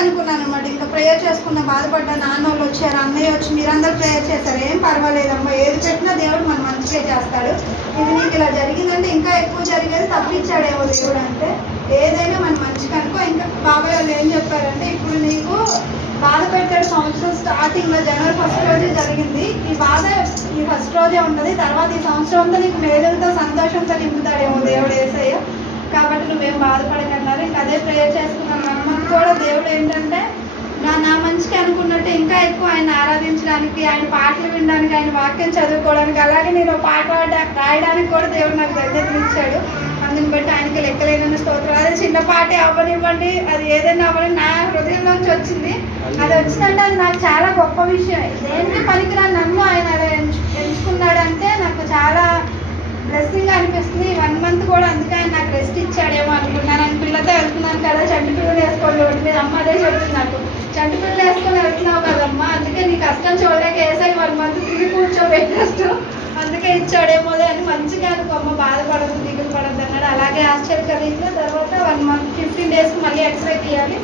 అనుకున్నాను అనమాట. ఇంకా ప్రేయర్ చేసుకున్న బాధపడ్డా, నాన్న వాళ్ళు వచ్చారు, అన్నయ్య వచ్చి మీరందరూ ప్రేయర్ చేశారు, ఏం పర్వాలేదమ్మా, ఏది పెట్టినా దేవుడు మన మంచిగా చేస్తాడు, ఇది నీకు ఇలా జరిగిందంటే ఇంకా ఎక్కువ జరిగేది తప్పించాడేమో దేవుడు, అంటే ఏదైనా మన మంచిగా అనుకో. ఇంకా బాబాయ్ వాళ్ళు ఏం చెప్పారంటే, ఇప్పుడు నీకు బాధ పెట్టాడు సంవత్సరం స్టార్టింగ్లో జనవరి 1st రోజే జరిగింది, ఈ బాధ ఈ ఫస్ట్ రోజే ఉంటుంది, తర్వాత ఈ సంవత్సరం అంతా నీకు మేలుతో సంతోషంతో నింపుతాడేమో దేవుడు యేసయ్య, కాబట్టి నువ్వేం బాధపడకన్నారు. ఇంకా అదే ప్రేయర్ చేసుకున్నాను. మనకు కూడా దేవుడు ఏంటంటే నా మంచికి అనుకున్నట్టు ఇంకా ఎక్కువ ఆయన ఆరాధించడానికి, ఆయన పాటలు వినడానికి, ఆయన వాక్యం చదువుకోవడానికి, అలాగే నేను పాట రాయడానికి కూడా దేవుడు నాకు ధన్యతలు ఇచ్చాడు. అందుని బట్టి ఆయనకి లెక్కలేని స్తోత్రం. అదే చిన్న పాటే అవ్వనివ్వండి, అది ఏదైనా అవ్వని నా హృదయంలోంచి వచ్చింది, అది వచ్చిందంటే అది నాకు చాలా గొప్ప విషయం. దేనికి పనికిరాని నన్ను ఆయన ఎంచుకున్నాడంటే నాకు చాలా బ్లెస్సింగ్ అనిపిస్తుంది. 1 month కూడా అందుకే ఆయన నాకు రెస్ట్ ఇచ్చాడేమో అనుకున్నాను. నేను పిల్లతో వెళ్తున్నాను కదా, చంటి పిల్లలు వేసుకోండి ఒకటి మీద, అమ్మ అదే చెప్తుంది నాకు, చంటి పిల్లలు వేసుకొని వెళ్తున్నావు కదమ్మా, అందుకే నీ కష్టం చూడలేక వేసాయి 1 month తిరిగి కూర్చోబెట్టి కష్టం అందుకే ఇచ్చాడేమో అని మంచిగా అనుకో అమ్మ, బాధపడద్దు, దిగులు పడద్దు అన్నాడు. అలాగే ఆశ్చర్యకరంగా తర్వాత 1 month 15 daysకి మళ్ళీ ఎక్స్రే తీయాలి,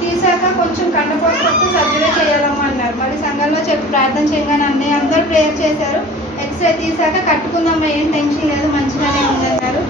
తీసాక కొంచెం కండపోసి వస్తే సర్జరీ చేయాలమ్మా అన్నారు. మళ్ళీ సంఘంలో చెప్పి ప్రార్థన చేయగానే అన్నయ్య అందరూ ప్రేయర్ చేశారు. ఎక్స్రే తీసాక కట్టుకుందామా, ఏం టెన్షన్ లేదు, మంచిగానే ఉందన్నారు.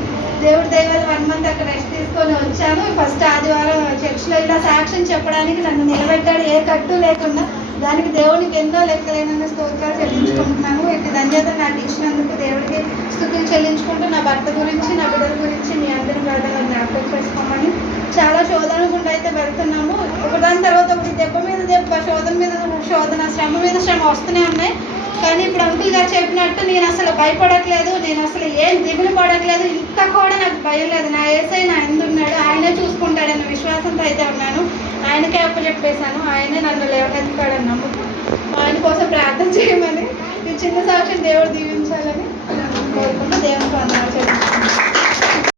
దేవుడి దైవాలు 1 month అక్కడ రెస్ట్ తీసుకొని వచ్చాను. ఫస్ట్ ఆదివారం చర్చిలో ఇలా సాక్ష్యం చెప్పడానికి నన్ను నిలబెట్టాడు, ఏ కట్టు లేకుండా. దానికి దేవునికి ఎన్నో లెక్కలేనన్న స్తోత్రాలు చెల్లించుకుంటున్నాను. ఇటు ధన్యత నాకు ఇచ్చినందుకు దేవుడికి స్తుతులు చెల్లించుకుంటూ నా భర్త గురించి, నా బిడ్డల గురించి మీ అందరి బిడ్డలను జ్ఞాపకం చేసుకోమని. చాలా శోధన గుండా అయితే వెళ్తున్నాము, ఒకదాని తర్వాత ఒకటి, దెబ్బ మీద దెబ్బ, శోధన మీద శోధన, శ్రమ మీద శ్రమ వస్తూనే ఉన్నాయి. కానీ ఇప్పుడు అంకుల్ గారు చెప్పినట్టు నేను అసలు భయపడట్లేదు, నేను అసలు ఏం దిగులు పడట్లేదు, ఇంత కూడా నాకు భయం లేదు. నా యేసయ్య నా ఎందున్నాడు, ఆయనే చూసుకుంటాడన్న విశ్వాసంతో అయితే ఉన్నాను. ఆయనకే అప్పచెప్పేశాను, ఆయనే నన్ను లేవనెత్తుతాడని నమ్ముతూ ఆయన కోసం ప్రార్థన చేయమని, ఈ చిన్న సాక్ష్యం దేవుడు దీవించాలని